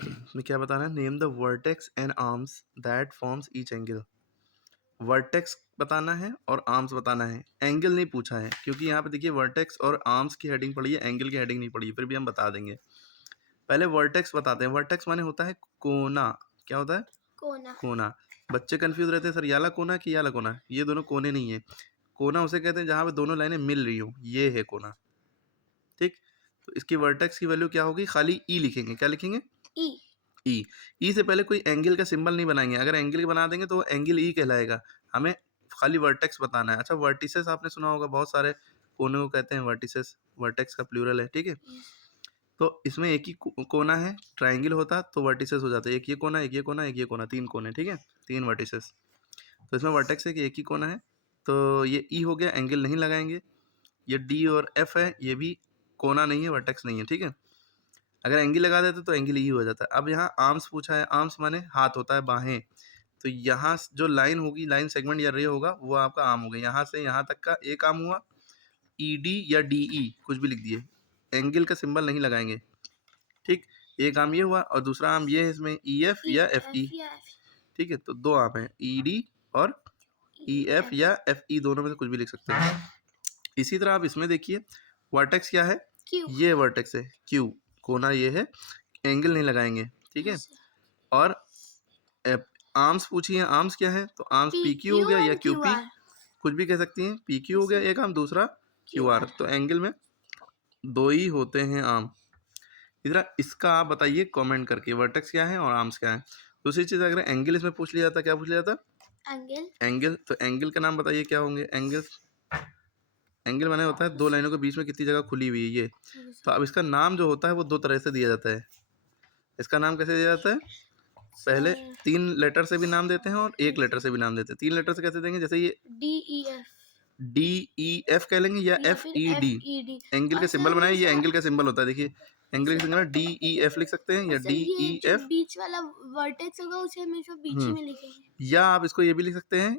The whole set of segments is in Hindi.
में क्या बताना है, name the vertex and arms that forms each angle. Vertex बताना है और आर्म्स बताना है, एंगल नहीं पूछा है, क्योंकि यहाँ पे देखिए वर्टेक्स और आर्म्स की हेडिंग पड़ी है, एंगल की हेडिंग नहीं पड़ी है, फिर भी हम बता देंगे। पहले वर्टेक्स बताते हैं। वर्टेक्स माने होता है कोना। क्या होता है? कोना। कोना। बच्चे कंफ्यूज रहते हैं, सर याला कोना कि याला कोना, ये दोनों कोने नहीं है। कोना उसे कहते हैं जहाँ पे दोनों लाइनें मिल रही हो, ये है कोना। ठीक, तो इसकी वर्टेक्स की वैल्यू क्या होगी, खाली ई लिखेंगे। क्या लिखेंगे? ई। ई से पहले कोई एंगल का सिंबल नहीं बनाएंगे, अगर एंगल बना देंगे तो एंगल ई कहलाएगा। हमें खाली वर्टेक्स बताना है। अच्छा, वर्टिसेस आपने सुना होगा, बहुत सारे कोने को कहते हैं वर्टिसेस, वर्टेक्स का प्लूरल है। ठीक है, तो इसमें एक ही कोना है, ट्राइंगल होता तो वर्टिसेस हो जाता है। एक ये कोना, एक ये कोना, एक ये कोना, 3 कोने। ठीक है, 3 वर्टिसेस। तो इसमें वर्टेक्स है कि एक ही कोना है, तो ये ई हो गया, एंगल नहीं लगाएंगे। ये डी और एफ है, ये भी कोना नहीं है, वर्टेक्स नहीं है। ठीक है, अगर एंगल लगा देते तो एंगल ई हो जाता है। अब यहाँ आर्म्स पूछा है, आर्म्स माने हाथ होता है, बाहें। तो यहाँ जो लाइन होगी, लाइन सेगमेंट या रे होगा, वो आपका आर्म हो गया। यहाँ से यहाँ तक का एक आर्म हुआ, ई डी या डी ई कुछ भी लिख दिए, एंगल का सिंबल नहीं लगाएंगे। ठीक, एक आर्म ये हुआ और दूसरा आर्म ये है, इसमें ई एफ या एफ ई। ठीक है, तो 2 आर्म है, ई डी और ई एफ या एफ ई, दोनों में से कुछ भी लिख सकते हैं। इसी तरह आप इसमें देखिए, वर्टेक्स क्या है, ये वर्टेक्स है क्यू, कोना ये है, एंगल नहीं लगाएंगे। ठीक है, और आर्म्स पूछिए, आर्म्स क्या है, तो आर्म्स पी क्यू हो गया या क्यू पी, कुछ भी कह सकती हैं। पी क्यू हो गया एक आर्म, दूसरा क्यू आर, तो एंगल में 2 ही होते हैं आर्म। इधर इसका आप बताइए कमेंट करके, वर्टेक्स क्या है और आर्म्स क्या है। दूसरी चीज़, अगर एंगल इसमें पूछ लिया जाता, क्या पूछ लिया जाता? एंगल। एंगल, तो एंगल का नाम बताइए क्या होंगे एंगल। एंगल माने होता है 2 लाइनों के बीच में कितनी जगह खुली हुई है, ये। तो अब इसका नाम जो होता है वो 2 तरह से दिया जाता है। इसका नाम कैसे दिया जाता है? पहले 3 लेटर से भी नाम देते हैं और 1 लेटर से भी नाम देते हैं। 3 लेटर से कैसे देंगे, जैसे ये डी ई एफ कह लेंगे या एफ ई डी। एंगल का सिंबल बनाए, ये एंगल का सिंबल होता है, देखिए एंगल का सिंबल डी ई एफ लिख सकते हैं या डी ई एफ, बीच वाला वर्टेक्स होगा उसे हमेशा बीच में लिखेंगे। या आप इसको ये भी लिख सकते हैं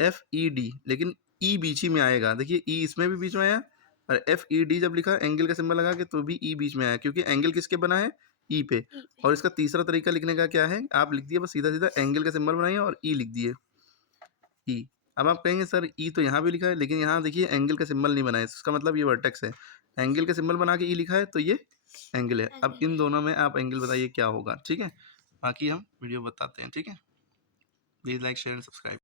एफ ई डी, लेकिन ई बीच ही में आएगा। देखिए ई इसमें भी बीच में आया, और एफ ई डी जब लिखा एंगल का सिंबल लगा के तो भी ई बीच में आया, क्योंकि एंगल किसके बना है, ई पे। और इसका तीसरा तरीका लिखने का क्या है, आप लिख दिए बस सीधा सीधा एंगल का सिंबल बनाइए और ई लिख दिए, ई। अब आप कहेंगे सर ई तो यहाँ भी लिखा है, लेकिन यहाँ देखिए एंगल का सिंबल नहीं बनाया, इसका मतलब ये वर्टेक्स है। एंगल का सिंबल बना के ई लिखा है तो ये एंगल है। अब इन दोनों में आप एंगल बताइए क्या होगा। ठीक है, बाकी हम वीडियो बताते हैं। ठीक है, please like share and subscribe.